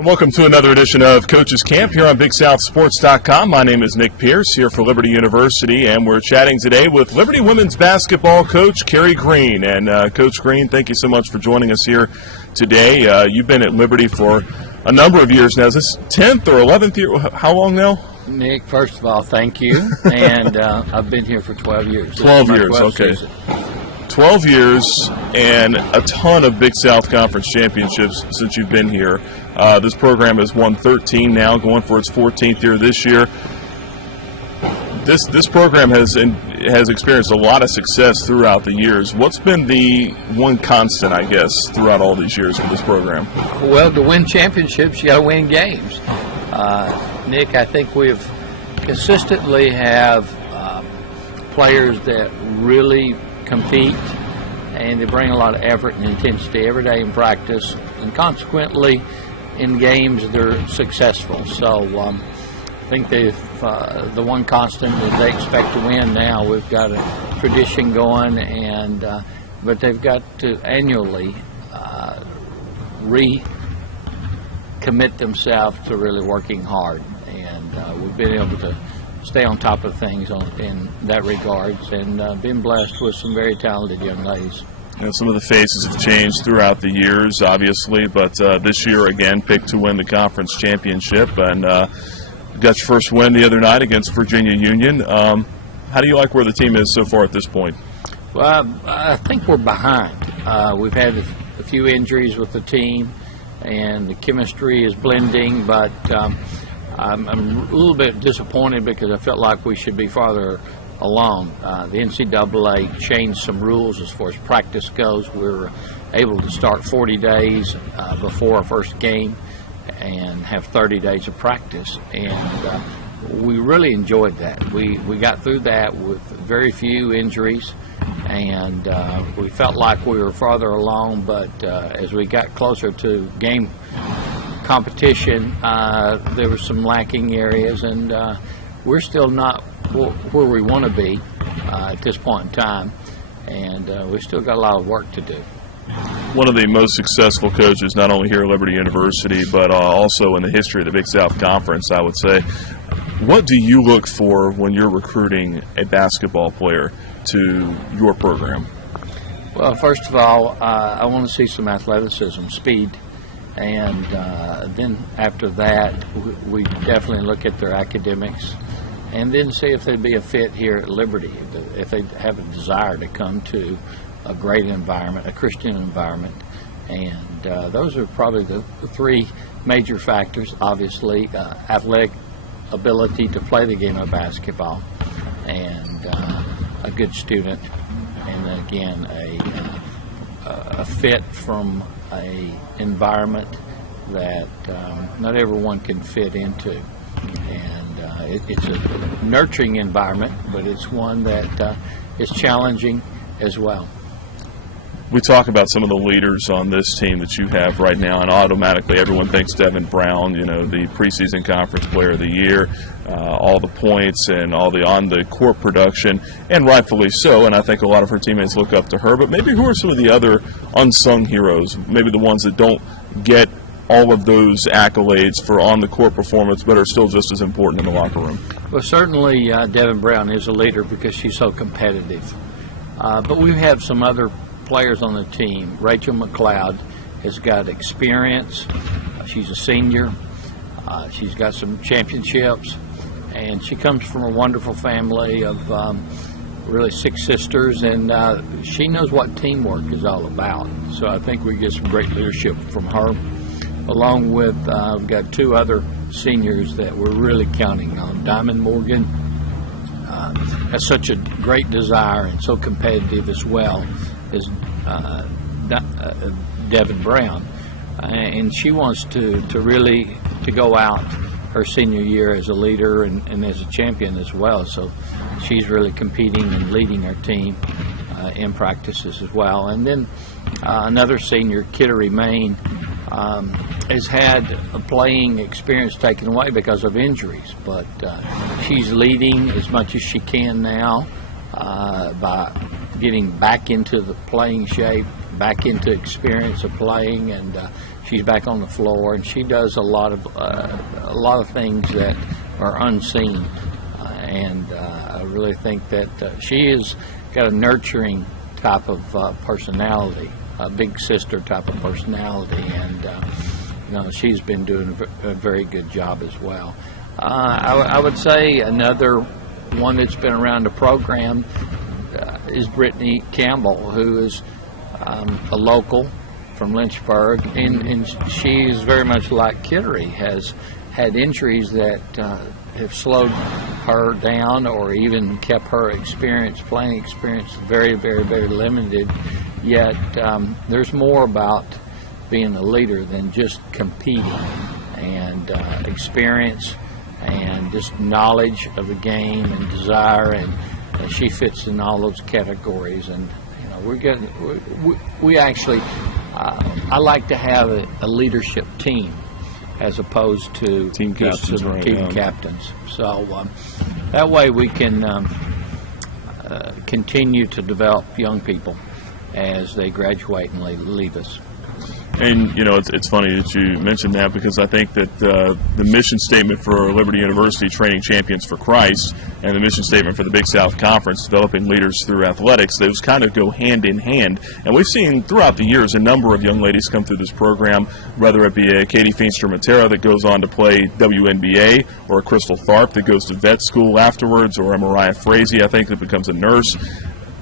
Welcome to another edition of Coach's Camp here on BigSouthSports.com. My name is Nick Pierce here for Liberty University, and we're chatting today with Liberty women's basketball coach Carey Green. And Coach Green, thank you so much for joining us here today. You've been at Liberty for a number of years now. Is this 10th or 11th year? How long now? Nick, first of all, thank you. And I've been here for 12 years. 12 years, okay. Season. 12 years and a ton of Big South Conference championships since you've been here. This program has won 13 now, going for its 14th year this year. This program has experienced a lot of success throughout the years. What's been the one constant, I guess, throughout all these years for this program? Well, to win championships, you got to win games. Nick, I think we've consistently have players that really compete, and they bring a lot of effort and intensity every day in practice, and consequently in games they're successful. So I think they've the one constant is they expect to win. Now we've got a tradition going, and but they've got to annually recommit themselves to really working hard, and we've been able to stay on top of things in that regards, and been blessed with some very talented young ladies. And some of the faces have changed throughout the years, obviously, but this year again picked to win the conference championship, and got your first win the other night against Virginia Union. How do you like where the team is so far at this point? Well, I think we're behind. We've had a few injuries with the team, and the chemistry is blending, but I'm a little bit disappointed because I felt like we should be farther along. The NCAA changed some rules as far as practice goes. We were able to start 40 days before our first game and have 30 days of practice, and we really enjoyed that. We got through that with very few injuries, and we felt like we were farther along, but as we got closer to game competition, there were some lacking areas, and we're still not where we want to be at this point in time, and we've still got a lot of work to do. One of the most successful coaches, not only here at Liberty University, but also in the history of the Big South Conference, I would say. What do you look for when you're recruiting a basketball player to your program? Well, first of all, I want to see some athleticism, speed. And then after that, we definitely look at their academics, and then see if they'd be a fit here at Liberty, if they have a desire to come to a great environment, a Christian environment. And those are probably the three major factors. Obviously, athletic ability to play the game of basketball, and a good student, and then again a fit from a environment that not everyone can fit into, and it's a nurturing environment, but it's one that is challenging as well. We talk about some of the leaders on this team that you have right now, and automatically everyone thinks Devin Brown, the preseason conference player of the year, all the points and all the on-the-court production, and rightfully so, and I think a lot of her teammates look up to her. But maybe who are some of the other unsung heroes, maybe the ones that don't get all of those accolades for on-the-court performance but are still just as important in the locker room? Well, certainly Devin Brown is a leader because she's so competitive. But we have some other players on the team. Rachel McLeod has got experience. She's a senior. She's got some championships, and she comes from a wonderful family of really 6 sisters, and she knows what teamwork is all about. So I think we get some great leadership from her, along with we've got 2 other seniors that we're really counting on. Diamond Morgan has such a great desire and so competitive as well as Devin Brown, and she wants to really go out her senior year as a leader and as a champion as well. So she's really competing and leading our team in practices as well. And then another senior, Kittery Main, has had a playing experience taken away because of injuries, but she's leading as much as she can now by getting back into the playing shape, back into experience of playing, and she's she's back on the floor, and she does a lot of things that are unseen. I really think that she has got a nurturing type of personality, a big sister type of personality, and she's been doing a very good job as well. I would say another one that's been around the program is Brittany Campbell, who is a local from Lynchburg, and she is very much like Kittery, has had injuries that have slowed her down or even kept her playing experience very, very, very limited. Yet there's more about being a leader than just competing, and experience and just knowledge of the game and desire, and she fits in all those categories. And we actually I like to have a leadership team as opposed to team captains. Captains. So that way we can continue to develop young people as they graduate and leave us. And, it's funny that you mentioned that, because I think that the mission statement for Liberty University, Training Champions for Christ, and the mission statement for the Big South Conference, Developing Leaders Through Athletics, those kind of go hand in hand. And we've seen throughout the years a number of young ladies come through this program, whether it be a Katie Feenstra-Matera that goes on to play WNBA, or a Crystal Tharp that goes to vet school afterwards, or a Mariah Frazee, I think, that becomes a nurse.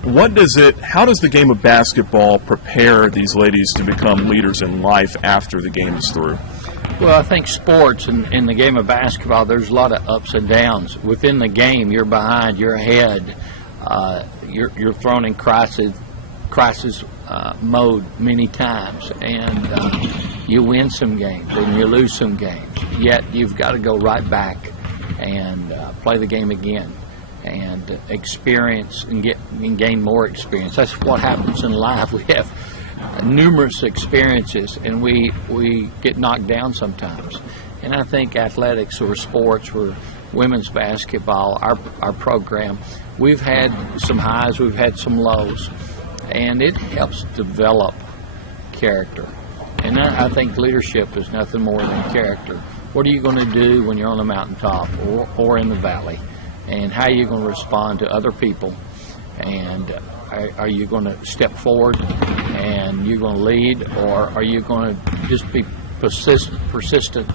How does the game of basketball prepare these ladies to become leaders in life after the game is through? Well, I think sports, in the game of basketball, there's a lot of ups and downs. Within the game, you're behind, you're ahead, you're thrown in crisis mode many times, and you win some games and you lose some games. Yet you've got to go right back and play the game again, and experience and gain more experience. That's what happens in life. We have numerous experiences, and we get knocked down sometimes. And I think athletics or sports or women's basketball, our program, we've had some highs, we've had some lows, and it helps develop character. And I think leadership is nothing more than character. What are you going to do when you're on the mountaintop or in the valley? And how are you going to respond to other people? And are you going to step forward and you're going to lead, or are you going to just be persistent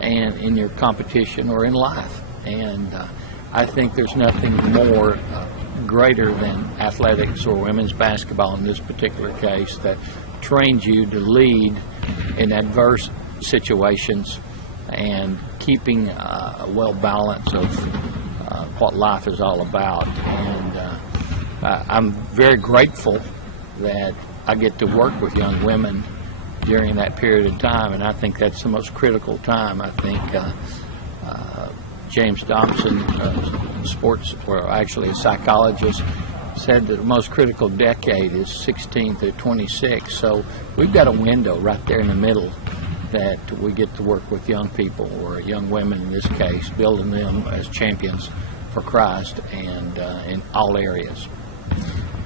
and in your competition or in life? And I think there's nothing more greater than athletics or women's basketball in this particular case that trains you to lead in adverse situations and keeping a well balance of what life is all about. And I'm very grateful that I get to work with young women during that period of time, and I think that's the most critical time. I think James Thompson, actually a psychologist, said that the most critical decade is 16 to 26. So we've got a window right there in the middle that we get to work with young people, or young women in this case, building them as champions for Christ, and in all areas.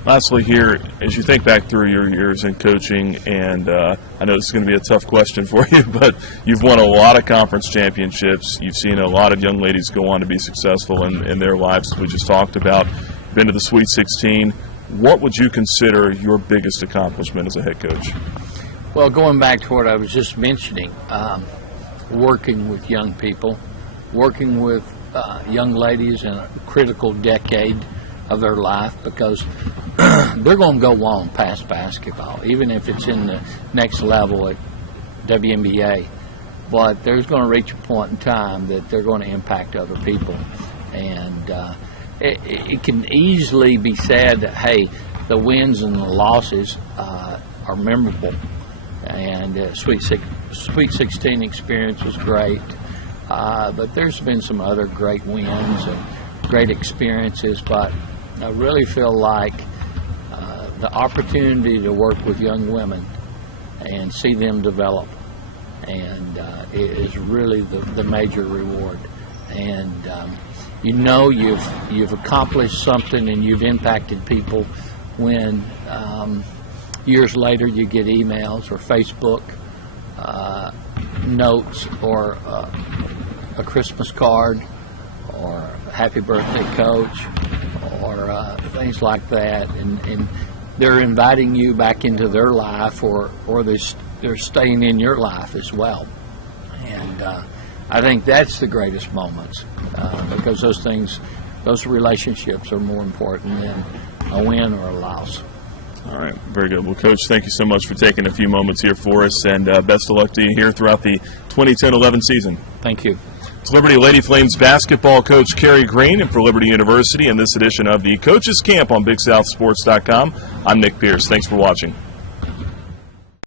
Lastly here, as you think back through your years in coaching, and I know this is going to be a tough question for you, but you've won a lot of conference championships. You've seen a lot of young ladies go on to be successful in their lives, we just talked about, been to the Sweet 16. What would you consider your biggest accomplishment as a head coach? Well, going back to what I was just mentioning, working with young people, working with young ladies in a critical decade of their life, because they're going to go on past basketball, even if it's in the next level at WNBA. But there's going to reach a point in time that they're going to impact other people. And it can easily be said that, hey, the wins and the losses are memorable. And Sweet 16 experience was great. But there's been some other great wins and great experiences. But I really feel like the opportunity to work with young women and see them develop, and it is really the major reward. And you've accomplished something and you've impacted people when years later you get emails or Facebook notes or a Christmas card or happy birthday coach or things like that, and they're inviting you back into their life, or they're staying in your life as well. And I think that's the greatest moments, because those relationships are more important than a win or a loss. All right, very good. Well, Coach, thank you so much for taking a few moments here for us, and best of luck to you here throughout the 2010-11 season. Thank you. It's Liberty Lady Flames basketball coach Carey Green, and for Liberty University in this edition of the Coaches Camp on BigSouthSports.com, I'm Nick Pierce. Thanks for watching.